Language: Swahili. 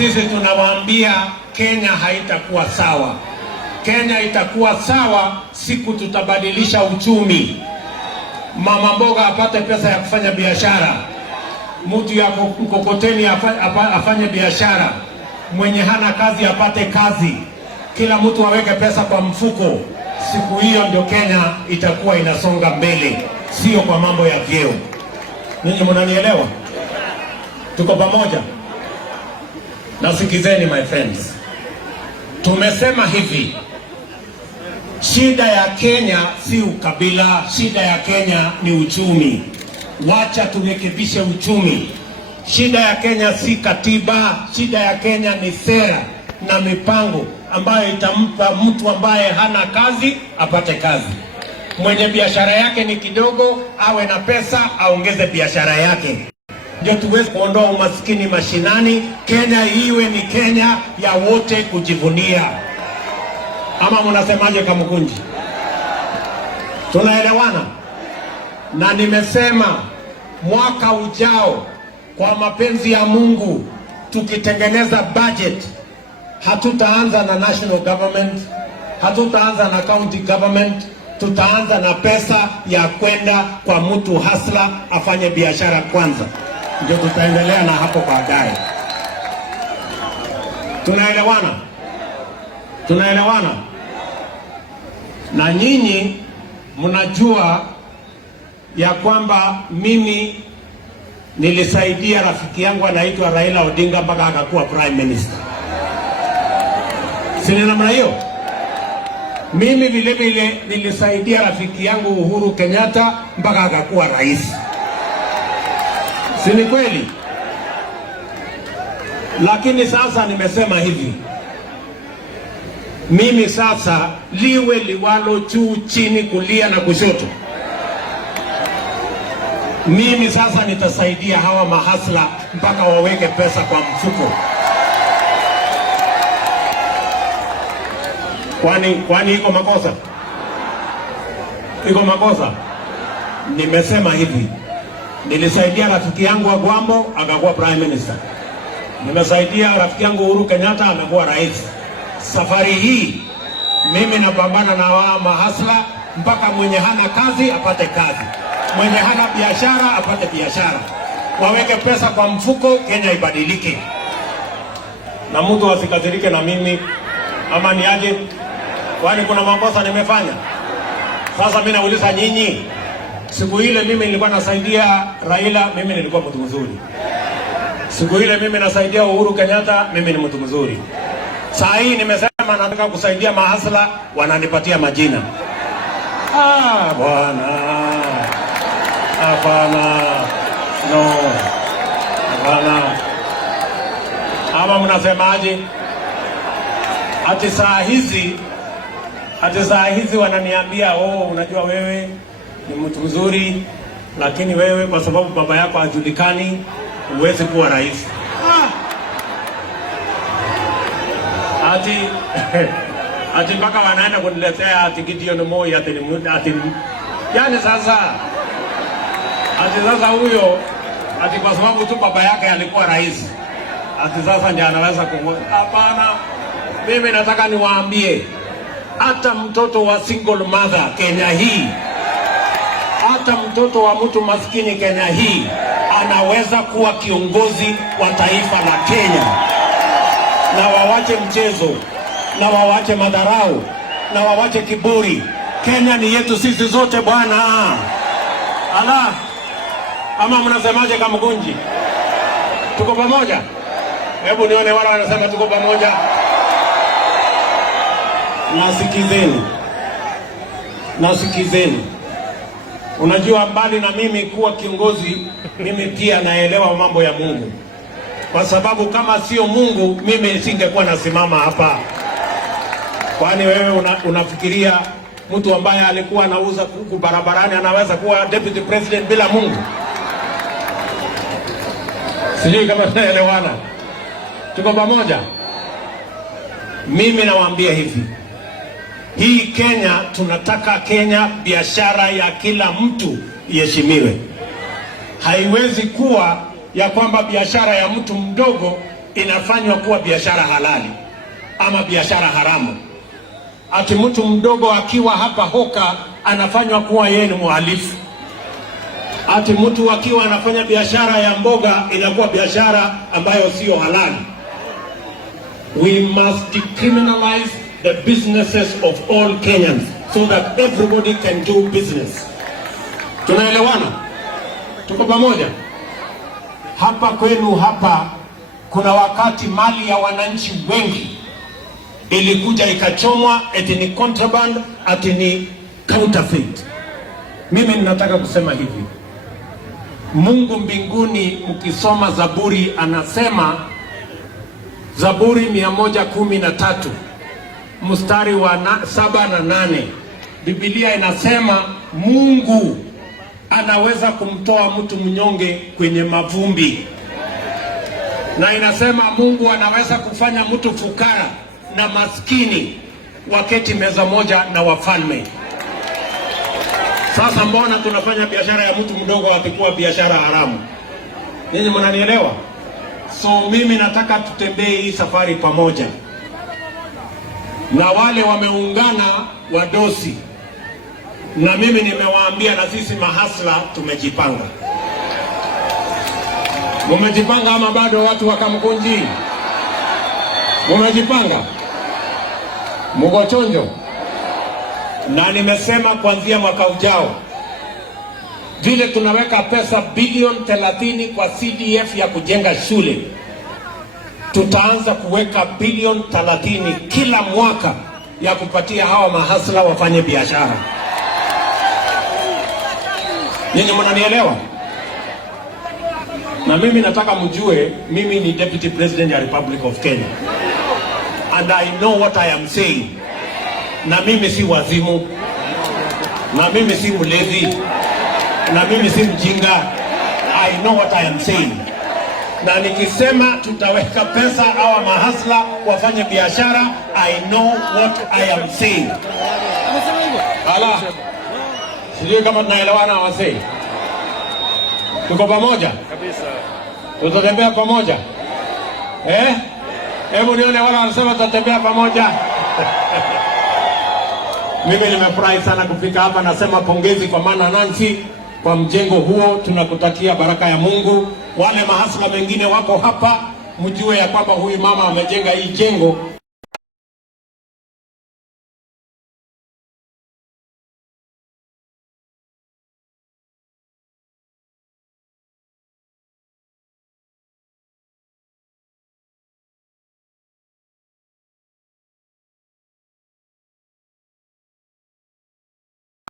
Sisi tunawaambia Kenya haitakuwa sawa. Kenya itakuwa sawa siku tutabadilisha uchumi. Mama mboga apate pesa ya kufanya biashara, mtu ya mkokoteni afanye biashara, mwenye hana kazi apate kazi, kila mtu aweke pesa kwa mfuko. Siku hiyo ndio Kenya itakuwa inasonga mbele, sio kwa mambo ya vyeo. Ninyi mnanielewa? Tuko pamoja? Nasikizeni my friends. Tumesema hivi, shida ya Kenya si ukabila, shida ya Kenya ni uchumi. Wacha turekebishe uchumi. Shida ya Kenya si katiba, shida ya Kenya ni sera na mipango ambayo itampa mtu ambaye hana kazi apate kazi. Mwenye biashara yake ni kidogo awe na pesa aongeze biashara yake. Ndio tuweze kuondoa umaskini mashinani. Kenya iwe ni Kenya ya wote kujivunia. Ama mnasemaje Kamukunji? Tunaelewana? Na nimesema mwaka ujao kwa mapenzi ya Mungu tukitengeneza budget, hatutaanza na national government, hatutaanza na county government, tutaanza na pesa ya kwenda kwa mtu hasla afanye biashara kwanza. Ndio tutaendelea na hapo baadaye. Tunaelewana? Tunaelewana? Na nyinyi mnajua ya kwamba mimi nilisaidia rafiki yangu anaitwa Raila Odinga mpaka akakuwa prime minister. Si ni namna hiyo? Mimi vile vile nilisaidia rafiki yangu Uhuru Kenyatta mpaka akakuwa rais. Si ni kweli? Lakini sasa nimesema hivi, mimi sasa liwe liwalo, juu chini, kulia na kushoto, mimi sasa nitasaidia hawa mahasla mpaka waweke pesa kwa mfuko. Kwani iko makosa? Iko makosa? Nimesema hivi, nilisaidia rafiki yangu wa Gwambo akakuwa prime minister. Nimesaidia rafiki yangu Uhuru Kenyatta amekuwa rais. Safari hii mimi napambana na wao mahasla mpaka mwenye hana kazi apate kazi, mwenye hana biashara apate biashara, waweke pesa kwa mfuko, Kenya ibadilike. Na mtu asikadhirike na mimi ama ni aje? Kwani kuna makosa nimefanya? Sasa mimi nauliza nyinyi, siku ile mimi nilikuwa nasaidia Raila, mimi nilikuwa mtu mzuri. Siku ile mimi nasaidia Uhuru Kenyatta, mimi ni mtu mzuri. Saa hii nimesema nataka kusaidia mahasla, wananipatia majina. Bwana. Hapana. No. Hapana. Ama mnasemaje? Ati saa hizi wananiambia, unajua wewe ni mtu mzuri, lakini wewe kwa sababu baba yako hajulikani huwezi kuwa rais. Ati mpaka wanaenda kuniletea ati Gideon Moi ati yani sasa huyo ati kwa sababu tu baba yake alikuwa rais ati sasa ndiye anaweza kuwa. Hapana, mimi nataka niwaambie, hata mtoto wa single mother Kenya hii, hata mtoto wa mtu maskini Kenya hii anaweza kuwa kiongozi wa taifa la Kenya. Na wawache mchezo, na wawache madharau, na wawache kiburi. Kenya ni yetu sisi zote bwana. Ala, ama mnasemaje Kamukunji? Tuko pamoja? Hebu nione wala wanasema tuko pamoja. Nasikizeni. Unajua, mbali na mimi kuwa kiongozi, mimi pia naelewa mambo ya Mungu. Kwa sababu kama sio Mungu, mimi nisingekuwa nasimama hapa. Kwani wewe unafikiria mtu ambaye alikuwa anauza kuku barabarani anaweza kuwa deputy president bila Mungu? Sijui kama tunaelewana. Tuko pamoja? Mimi nawaambia hivi, hii Kenya tunataka Kenya biashara ya kila mtu iheshimiwe. Haiwezi kuwa ya kwamba biashara ya mtu mdogo inafanywa kuwa biashara halali ama biashara haramu. Ati mtu mdogo akiwa hapa hoka anafanywa kuwa yeye ni mhalifu. Ati mtu akiwa anafanya biashara ya mboga inakuwa biashara ambayo sio halali. We must decriminalize the businesses of all Kenyans so that everybody can do business. Tunaelewana? Tuko pamoja? Hapa kwenu hapa kuna wakati mali ya wananchi wengi ilikuja ikachomwa eti ni contraband, eti ni counterfeit. Mimi ninataka kusema hivi. Mungu mbinguni, mkisoma Zaburi, anasema Zaburi 113 mstari wa 7 na 8, Biblia inasema Mungu anaweza kumtoa mtu mnyonge kwenye mavumbi, na inasema Mungu anaweza kufanya mtu fukara na maskini waketi meza moja na wafalme. Sasa mbona tunafanya biashara ya mtu mdogo akikuwa biashara haramu? Ninyi mnanielewa? So mimi nataka tutembee hii safari pamoja, na wale wameungana wadosi, na mimi nimewaambia, na sisi mahasla tumejipanga. Mumejipanga ama bado watu wa Kamkunji? Mumejipanga? Muko chonjo? Na nimesema kuanzia mwaka ujao vile tunaweka pesa bilioni 30 kwa CDF ya kujenga shule, tutaanza kuweka bilioni 30 kila mwaka ya kupatia hawa mahasla wafanye biashara. Nyinyi mnanielewa? Na mimi nataka mjue, mimi ni Deputy President ya Republic of Kenya, and I know what I am saying. Na mimi si wazimu, na mimi si mlevi, na mimi si mjinga. I know what I am saying. Na nikisema tutaweka pesa hawa mahasla wafanye biashara, I know what I am saying. Ala, sijui kama tunaelewana wasee. Tuko pamoja? Kabisa. Tutatembea pamoja? Hebu nione wala wanasema tutatembea pamoja. Mimi nimefurahi sana kufika hapa. Nasema pongezi kwa maana Nancy kwa mjengo huo. Tunakutakia baraka ya Mungu. Wale mahasla mengine wako hapa, mjue ya kwamba huyu mama amejenga hii jengo